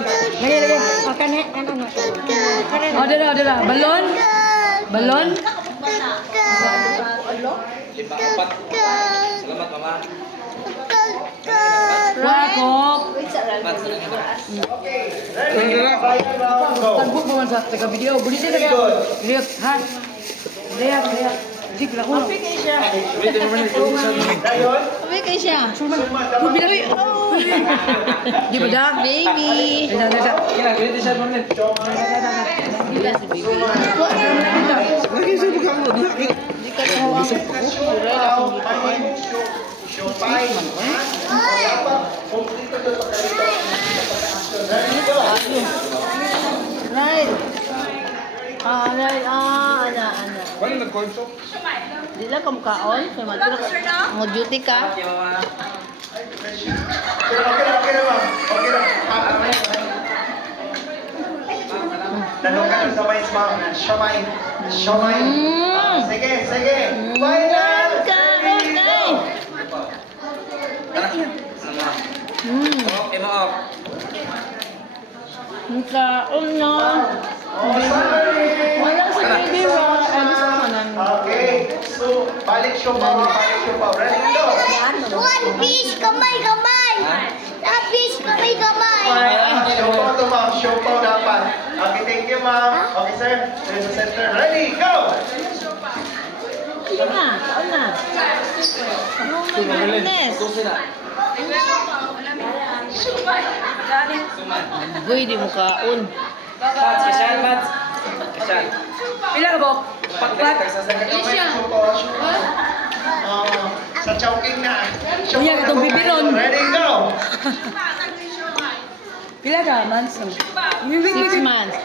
Lagi. Oh, kane. Oh, dala. Balon. Balon. 5, 4. Salamat, mama. Wakop. Tagbuk mo man sa taga video. Buli siya taga. Lihat, ha? Lihat. Dik lang ko. Api kayo siya. Di ba da? Baby. Dada. Kila, pwede siya mo ulit. Bila si baby. Lagi saya buka mulut. Di ka tahu ang suray na kung Right. Right. Ana. Balik nag-consult. Di lang ka mukhaon. Kaya matulog. Mo duty ka. Okay, mama. Okay na, ma'am. Okay na. Tanong ka lang sa mais, ma'am. Siomay. Sige. Final! Kaon na. Okay, mo off. Kaon na. Oh, sorry! Wala sa baby ba? Ano sa kanan? Okay. So, balik siya pa. Ready, go! One fish, kamay. That fish, kamay. Show pa dapat. Okay, thank you, ma'am. Okay, sir. There's a center. Ready, go! Sige na. Kaon na. Oh my goodness. Susi na. Boy, di mo kaon. Bats, kasyal, bats. Kasyal. Pila ka bok? Paklat. Sa chowking na. Uya, katong bibiron. Ready, go! Pila ka, Manso? 6 months.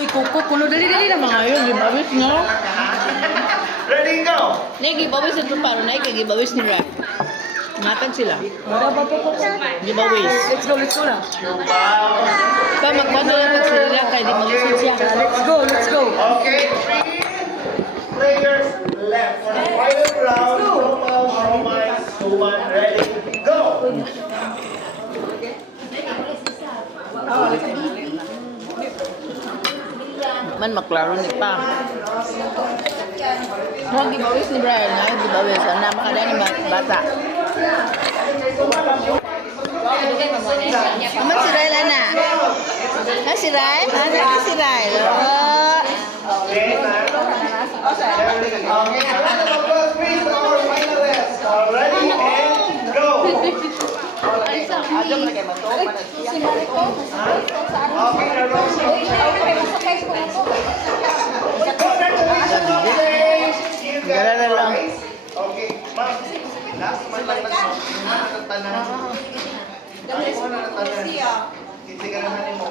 Uy, kuno dali na mga. Mga yun, gibawis no? Ready, go! Gibawis ito paro na gibawis ni Rap. Matag sila. Wala ba po? Gibawis. Let's go na. Pa magkwento lang pag sila kay di malusot siya. Let's go. Okay, 3 players left for the final round. Suman, ready, go! Man maklaro ni pa. Huwag gibawis ni Brian na gibawis. Ano makada ni bata. Aman si Rael na. Ha si Rael? Ha si Rael? Okay, round of applause, please, to our finalists. Ready, and go! Okay, the round. Congratulations, ladies! You got Gara na it lang. right. Okay, ma'am. Last man lang na tanan. Hindi ka naman mo.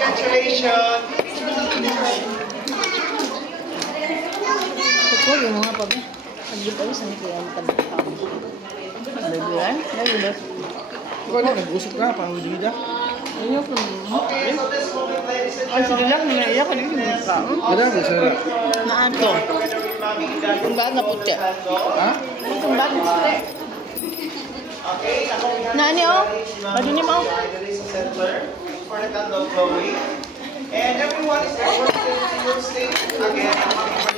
Congratulations! Huwag yung mga pabi. Nag-gibawis ang kaya ang tabakam. Baby Ran? Nag-gibawis. Ikaw na, nag-usap ka, parang bida. Ayun ko. Okay, so this moment, ladies and Ay, sige gentlemen, lang. Naiyak ka din yung mukha. Ada ba sila? Naato. Kung ba nga puti. Ha? Kung ba? Nani oh? Pwede niyo mo? there is a center for the candle blowing. And everyone is stage again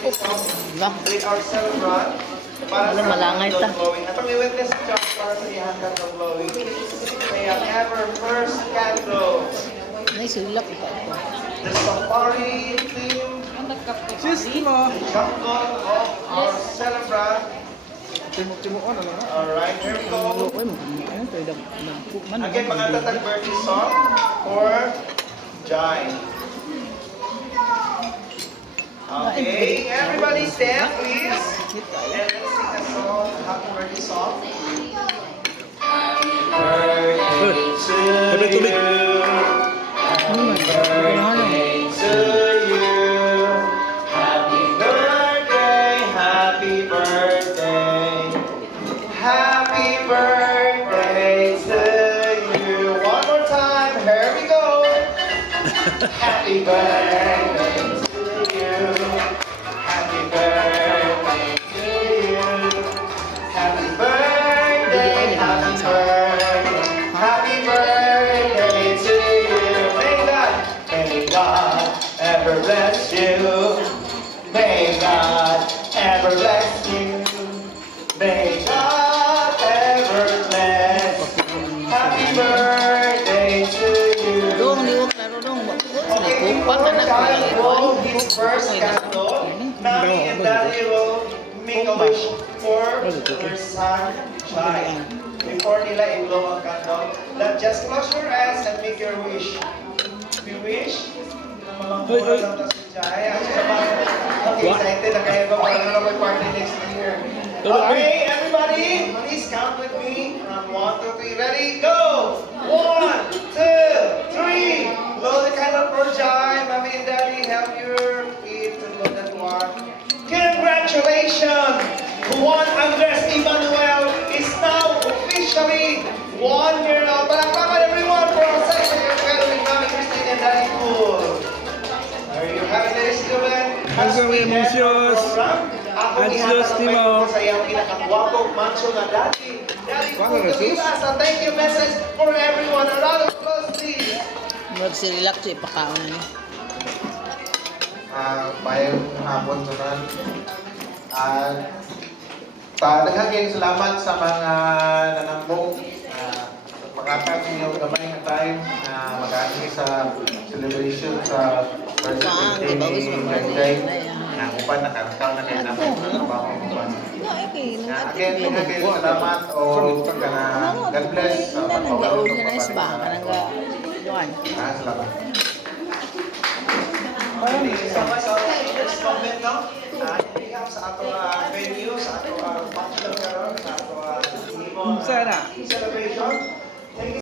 with our celebrant para Ano, sa malangay candle ta. blowing. At may witness chance para sa iyang candle blowing. Kaya ever first candle. Ay, sulak ko pa ito. The safari theme Sis, mo. jungle of our celebrant. Timok-timokan, ano na? Alright, here we go. Uy, ano to? Nagpukman. Again, pangatatag birthday song for Jai. Okay, everybody stand please. And let's sing a song, happy birthday song. Birthday to you. Birthday to you. Happy birthday, happy birthday. Happy birthday to you. One more time, here we go. Happy birthday to you. Happy birthday to you. Happy birthday, Happy birthday to you. May God ever bless you. May God ever bless you. May God ever bless. Happy birthday to you. Dong, di ko klaro dong. Okay, Kupat before anak ko Daddy yung blow ipon. his first candle, Mommy and Daddy will make a wish for their son, Chai. Before nila i-blow ang candle, just close your eyes and make your wish. We wish na mamamura lang na si Chai. Okay, excited na kayo ba para na may party next year. Okay, everybody, please count with me from 1 to 3. Ready, go! 1, 2, 3. Blow the candle for Jai. Mommy and Daddy, help your kids to blow that one. Congratulations! Juan Andres Emmanuel is now officially 1 year old. Palakpakan everyone for our session together with Mommy Christine and Daddy Cool. There you have it, ladies and gentlemen. As we end our program, ako ihatag ang may sa iyong pinakagwapong manso na Daddy. Daddy Cool to give us a thank you message for everyone. A round of applause, please. Mag-relax siya, ipakaon na niya. Bayang hapon naman. Daghang kayong salamat sa mga nanambong pagkatag ninyo gamay na time na mag-ani sa celebration sa birthday ni upan na kantaw na kayo namin sa trabaho mo pa. Again, kayong salamat o God bless sa Nag-organize ba? Salamat. Thank you so much. Next comment, no? Ihap sa ato venue, sa ato function karon, sa ato celebration. Thank you.